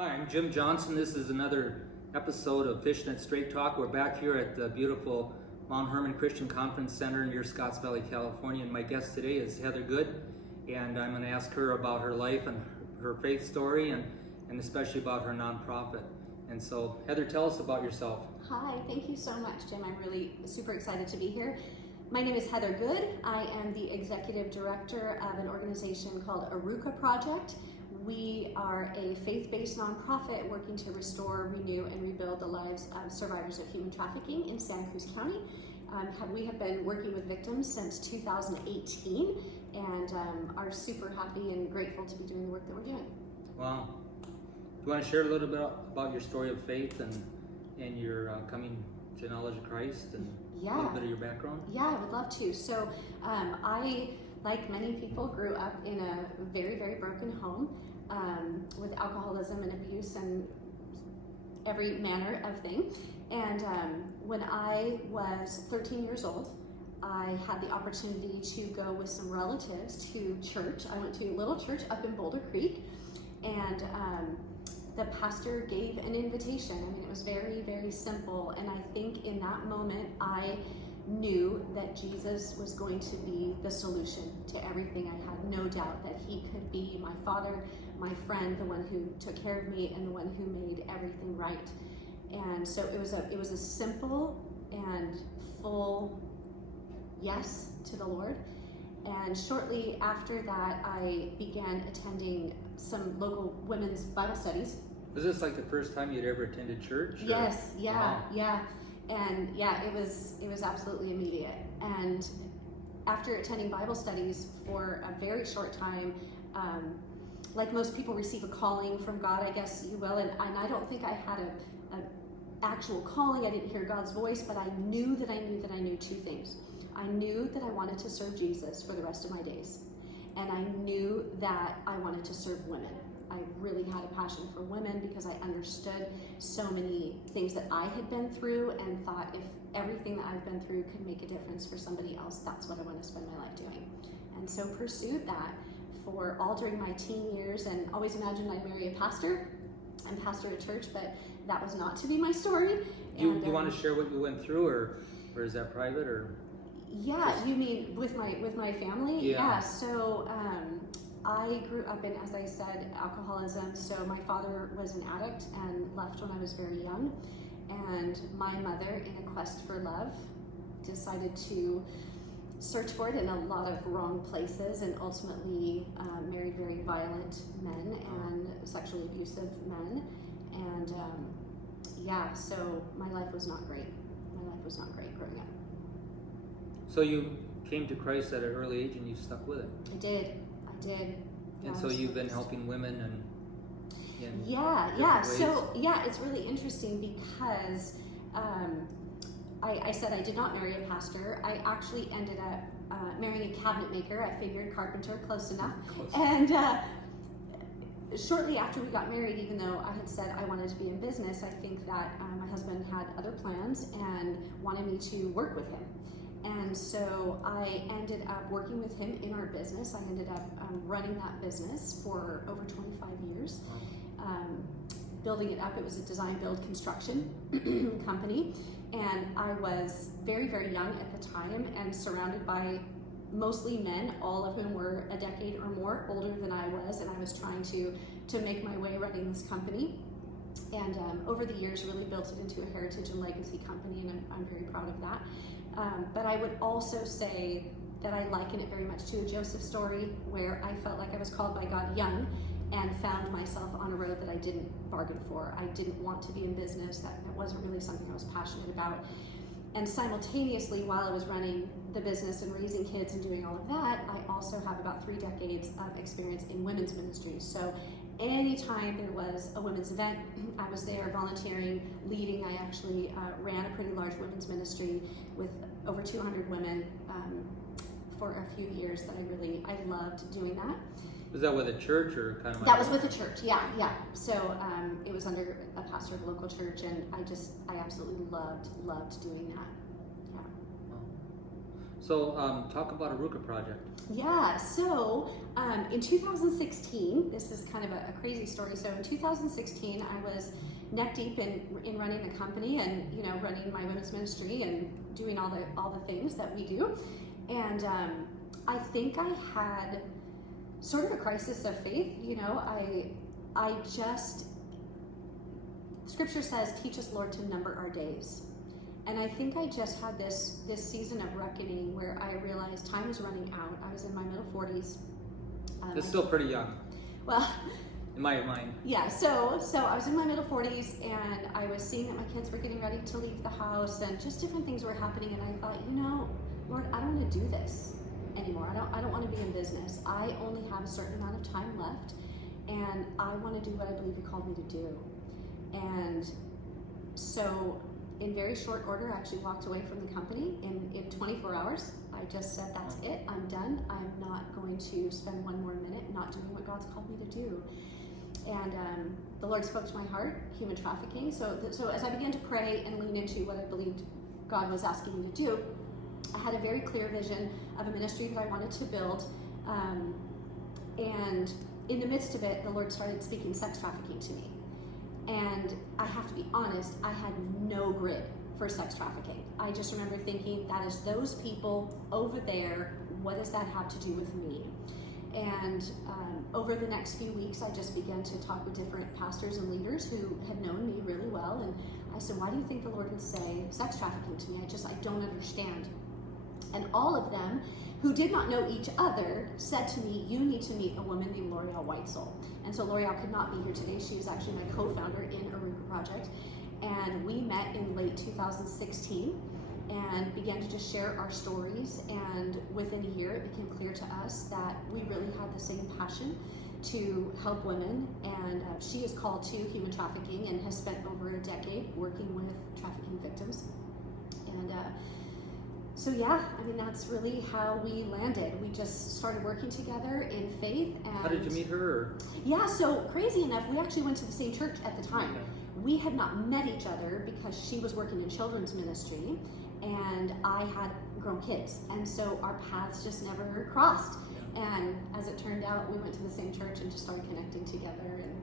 Hi, I'm Jim Johnson. This is another episode of Fishnet Straight Talk. We're back here at the beautiful Mount Hermon Christian Conference Center near Scotts Valley, California. And my guest today is Heather Goode. And I'm going to ask her about her life and her faith story and especially about her nonprofit. And so, Heather, tell us about yourself. Hi, thank you so much, Jim. I'm really super excited to be here. My name is Heather Goode. I am the executive director of an organization called Arukah Project. We are a faith-based nonprofit working to restore, renew, and rebuild the lives of survivors of human trafficking in Santa Cruz County. We have been working with victims since 2018 and are super happy and grateful to be doing the work that we're doing. Wow. Do you want to share a little bit about your story of faith and your coming to knowledge of Christ and a little bit of your background? Yeah, I would love to. So I, like many people, grew up in a very, very broken home with alcoholism and abuse and every manner of thing. And when I was 13 years old, I had the opportunity to go with some relatives to church. I went to a little church up in Boulder Creek, and the pastor gave an invitation. I mean, it was very, very simple. And I think in that moment, I knew that Jesus was going to be the solution to everything. I had no doubt that he could be my father, my friend, the one who took care of me, and the one who made everything right. And so it was a simple and full yes to the Lord. And shortly after that, I began attending some local women's Bible studies. Was this like the first time you'd ever attended church? Or? Yes, Wow. yeah. And yeah, it was absolutely immediate. And after attending Bible studies for a very short time, like most people receive a calling from God, I guess you will, and I don't think I had a actual calling. I didn't hear God's voice, but I knew that I knew two things. I knew that I wanted to serve Jesus for the rest of my days, and I knew that I wanted to serve women. I really had a passion for women because I understood so many things that I had been through and thought if everything that I've been through could make a difference for somebody else, that's what I want to spend my life doing. And so pursued that for all during my teen years, and always imagined I'd marry a pastor and pastor a church, but that was not to be my story. Do you want to share what you went through, or is that private, or? Yeah, you mean with my family? Yeah. So I grew up in, as I said, alcoholism. So my father was an addict and left when I was very young. And my mother, in a quest for love, decided to search for it in a lot of wrong places and ultimately married very violent men and sexually abusive men. And so my life was not great. My life was not great growing up. So you came to Christ at an early age and you stuck with it. I did. And so you've been helping women and yeah. ways. So it's really interesting because I said I did not marry a pastor. I actually ended up marrying a cabinet maker. I figured carpenter, close enough. And shortly after we got married, even though I had said I wanted to be in business, I think that my husband had other plans and wanted me to work with him. And so I ended up working with him in our business. I ended up running that business for over 25 years, building it up. It was a design, build, construction company. And I was very, very young at the time and surrounded by mostly men, all of whom were a decade or more older than I was. And I was trying to make my way running this company. And over the years, really built it into a heritage and legacy company, and I'm very proud of that. But I would also say that I liken it very much to a Joseph story, where I felt like I was called by God young and found myself on a road that I didn't bargain for. I didn't want to be in business. That wasn't really something I was passionate about. And simultaneously, while I was running the business and raising kids and doing all of that, I also have about 3 decades of experience in women's ministries. So anytime there was a women's event, I was there volunteering, leading. I actually ran a pretty large women's ministry with over 200 women for a few years that I loved doing that. Was that with a church or kind of? That was with a church, yeah. So it was under a pastor of a local church, and I absolutely loved doing that. Yeah. So talk about Arukah Project. Yeah, so in 2016, this is kind of a crazy story. So in 2016, I was neck deep in running the company and, you know, running my women's ministry and doing all the things that we do. And I think I had sort of a crisis of faith. You know, I just, Scripture says, teach us, Lord, to number our days. And I think I just had this season of reckoning where I realized time was running out. I was in my middle 40s. It's still pretty young. Well, in my mind. Yeah, so I was in my middle 40s and I was seeing that my kids were getting ready to leave the house and just different things were happening, and I thought, you know, Lord, I don't want to do this anymore. I don't want to be in business. I only have a certain amount of time left, and I want to do what I believe He called me to do. And so in very short order, I actually walked away from the company in 24 hours. I just said, that's it, I'm done. I'm not going to spend one more minute not doing what God's called me to do. And the Lord spoke to my heart, human trafficking. So as I began to pray and lean into what I believed God was asking me to do, I had a very clear vision of a ministry that I wanted to build. And in the midst of it, the Lord started speaking sex trafficking to me. And I have to be honest, I had no grid for sex trafficking. I just remember thinking, that is those people over there, what does that have to do with me? And over the next few weeks, I just began to talk with different pastors and leaders who had known me really well. And I said, why do you think the Lord would say sex trafficking to me? I don't understand. And all of them, who did not know each other, said to me, you need to meet a woman named L'Oreal Weitzel. And so L'Oreal could not be here today. She was actually my co-founder in Arukah Project. And we met in late 2016 and began to just share our stories. And within a year, it became clear to us that we really had the same passion to help women. And she is called to human trafficking and has spent over a decade working with trafficking victims. And so yeah, I mean, that's really how we landed. We just started working together in faith. And how did you meet her? Or? Yeah, so crazy enough, we actually went to the same church at the time. Okay. We had not met each other because she was working in children's ministry and I had grown kids. And so our paths just never crossed. Yeah. And as it turned out, we went to the same church and just started connecting together, and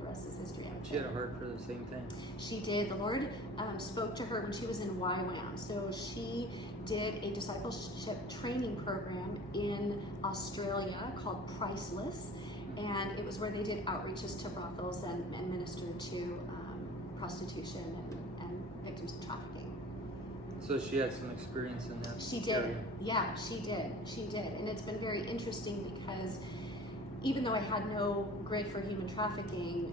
the rest is history. She had a heart for the same thing. She did. The Lord spoke to her when she was in YWAM. So she did a discipleship training program in Australia called Priceless. And it was where they did outreaches to brothels and ministered to prostitution and victims of trafficking. So she had some experience in that. She did. area. Yeah, she did. She did. And it's been very interesting because even though I had no grid for human trafficking,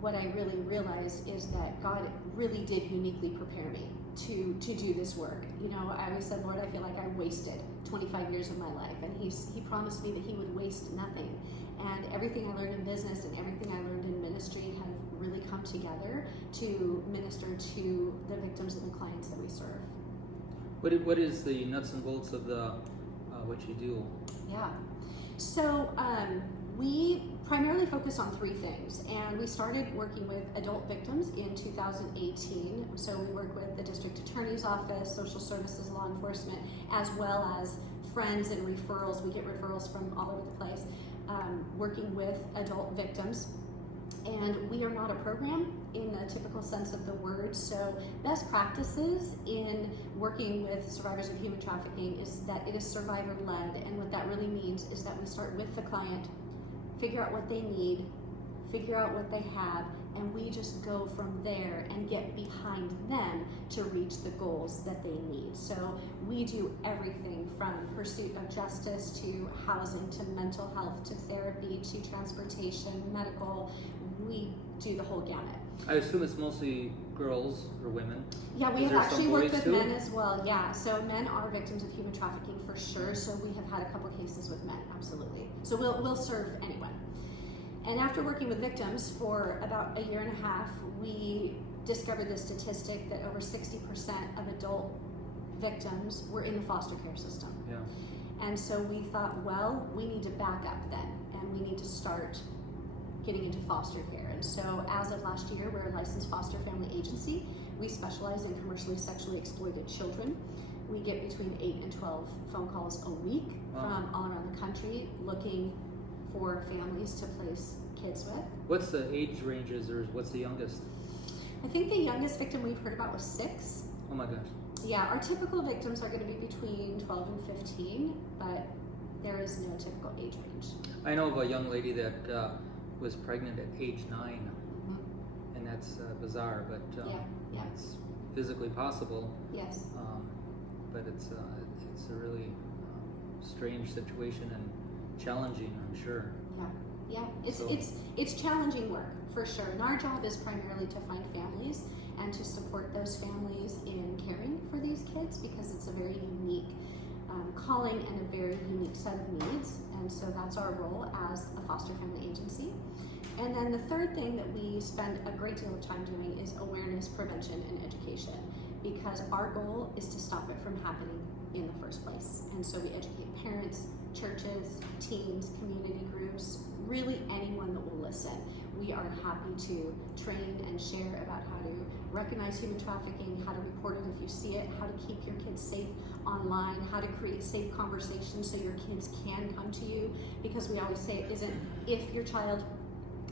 what I really realized is that God really did uniquely prepare me to do this work. You know, I always said, Lord, I feel like I wasted 25 years of my life, and He promised me that He would waste nothing. And everything I learned in business and everything I learned in ministry have really come together to minister to the victims and the clients that we serve. What is the nuts and bolts of the what you do? Yeah. So we primarily focus on three things, and we started working with adult victims in 2018. So we work with the district attorney's office, social services, law enforcement, as well as friends and referrals. We get referrals from all over the place, working with adult victims. And we are not a program in the typical sense of the word. So best practices in working with survivors of human trafficking is that it is survivor-led. And what that really means is that we start with the client, figure out what they need, figure out what they have, and we just go from there and get behind them to reach the goals that they need. So we do everything from pursuit of justice to housing to mental health to therapy to transportation, medical. We do the whole gamut. I assume it's mostly girls or women. Yeah, we Is have there actually some worked boys with too? men as well. Yeah, so men are victims of human trafficking for sure. So we have had a couple cases with men, absolutely. So we'll serve anyone. And after working with victims for about a year and a half, we discovered the statistic that over 60% of adult victims were in the foster care system. Yeah. And so we thought, well, we need to back up then, and we need to start getting into foster care. And so as of last year, we're a licensed foster family agency. We specialize in commercially sexually exploited children. we get between 8 and 12 phone calls a week from all around the country looking for families to place kids with. What's the age ranges, or what's the youngest? I think the youngest victim we've heard about was 6. Oh my gosh. Yeah, our typical victims are going to be between 12 and 15, but there is no typical age range. I know of a young lady that was pregnant at age 9, and that's bizarre, but it's physically possible. Yes. But it's a really strange situation and challenging, I'm sure. Yeah, it's challenging work for sure. And our job is primarily to find families and to support those families in caring for these kids, because it's a very unique calling and a very unique set of needs. And so that's our role as a foster family agency. And then the third thing that we spend a great deal of time doing is awareness, prevention, and education, because our goal is to stop it from happening in the first place. And so we educate parents, churches, teens, community groups, really anyone that will listen. We are happy to train and share about how to recognize human trafficking, how to report it if you see it, how to keep your kids safe online, how to create safe conversations so your kids can come to you, because we always say it isn't if your child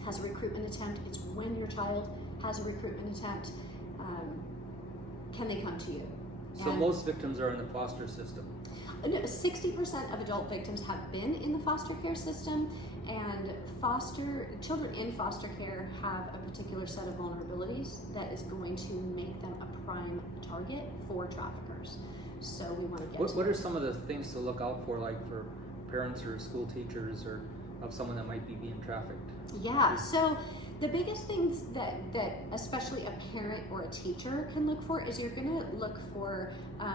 has a recruitment attempt, it's when your child has a recruitment attempt, can they come to you? So most victims are in the foster system. 60% of adult victims have been in the foster care system, and children in foster care have a particular set of vulnerabilities that is going to make them a prime target for traffickers. So we want to get What are some of the things to look out for, like for parents or school teachers or of someone that might be being trafficked? Yeah, so the biggest things that especially a parent or a teacher can look for is you're going to look for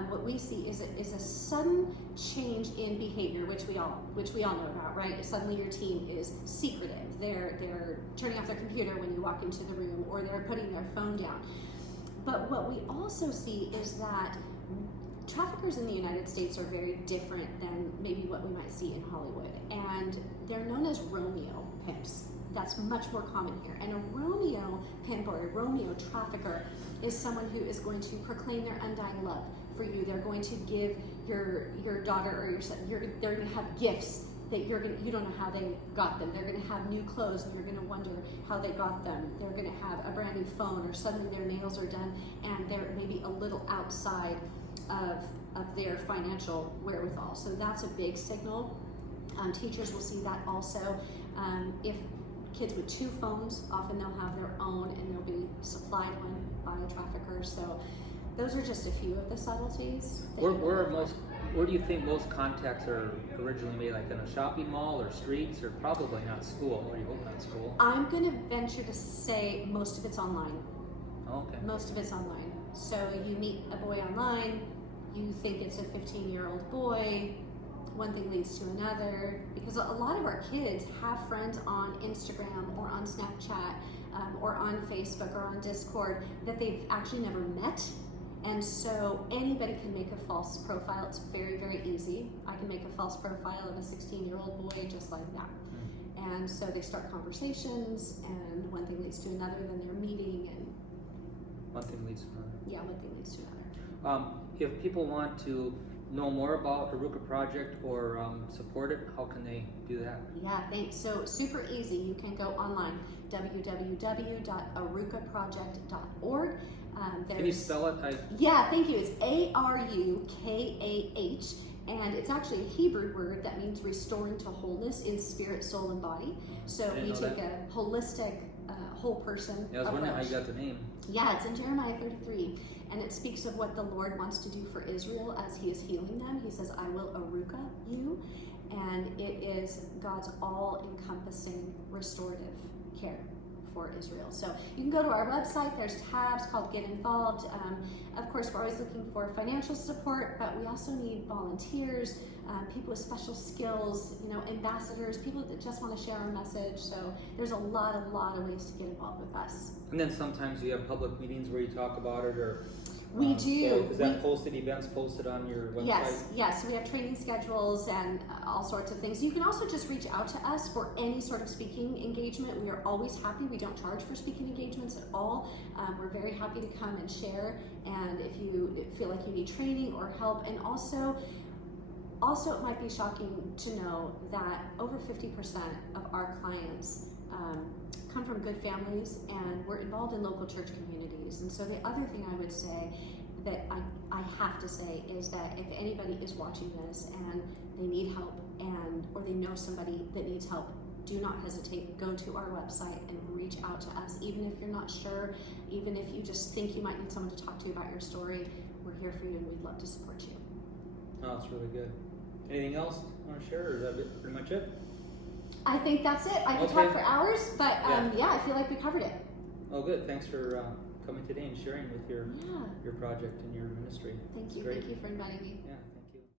what we see is a sudden change in behavior, which we all know about, right? Suddenly your teen is secretive. They're turning off their computer when you walk into the room, or they're putting their phone down. But what we also see is that traffickers in the United States are very different than maybe what we might see in Hollywood, and they're known as Romeo pimps. That's much more common here. And a Romeo pimp or a Romeo trafficker is someone who is going to proclaim their undying love for you. They're going to give your daughter or your son, they're going to have gifts that you don't know how they got them. They're going to have new clothes and you're going to wonder how they got them. They're going to have a brand new phone, or suddenly their nails are done and they're maybe a little outside of their financial wherewithal. So that's a big signal. Teachers will see that also. If kids with 2 phones, often they'll have their own and they'll be supplied one by a trafficker. So those are just a few of the subtleties. Where do you think most contacts are originally made? Like in a shopping mall or streets, or probably not school? Or you hope not school? I'm going to venture to say most of it's online. Okay. Most of it's online. So you meet a boy online, you think it's a 15-year-old boy, one thing leads to another, because a lot of our kids have friends on Instagram or on Snapchat or on Facebook or on Discord that they've actually never met. And so anybody can make a false profile. It's very, very easy. I can make a false profile of a 16-year-old boy just like that. And so they start conversations, and one thing leads to another, then they're meeting, and one thing leads to another. Yeah, one thing leads to another. If people want to know more about Arukah Project or support it, how can they do that? Yeah, thanks. So super easy. You can go online, www.arukahproject.org. Can you spell it? Yeah, thank you. It's Arukah, and it's actually a Hebrew word that means restoring to wholeness in spirit, soul, and body. So we take a holistic, whole person I was wondering how you got the name. Yeah, it's in Jeremiah 33, and it speaks of what the Lord wants to do for Israel as He is healing them. He says, I will Arukah you, and it is God's all-encompassing restorative care for Israel. So you can go to our website. There's tabs called Get Involved. Of course, we're always looking for financial support, but we also need volunteers. people with special skills, ambassadors, people that just want to share our message. So there's a lot of ways to get involved with us. And then sometimes you have public meetings where you talk about it, or we do. So is that posted, events posted on your website? Yes. So we have training schedules and all sorts of things. You can also just reach out to us for any sort of speaking engagement. We are always happy. We don't charge for speaking engagements at all. We're very happy to come and share. And if you feel like you need training or help, and also it might be shocking to know that over 50% of our clients come from good families, and we're involved in local church communities. And so the other thing I would say that I have to say is that if anybody is watching this and they need help, or they know somebody that needs help, do not hesitate. Go to our website and reach out to us. Even if you're not sure, even if you just think you might need someone to talk to about your story, we're here for you and we'd love to support you. Oh, that's really good. Anything else you want to share, or is that pretty much it? I think that's it. I could talk for hours, but I feel like we covered it. Oh, good. Thanks for coming today and sharing with your project and your ministry. Thank you. Great. Thank you for inviting me. Yeah.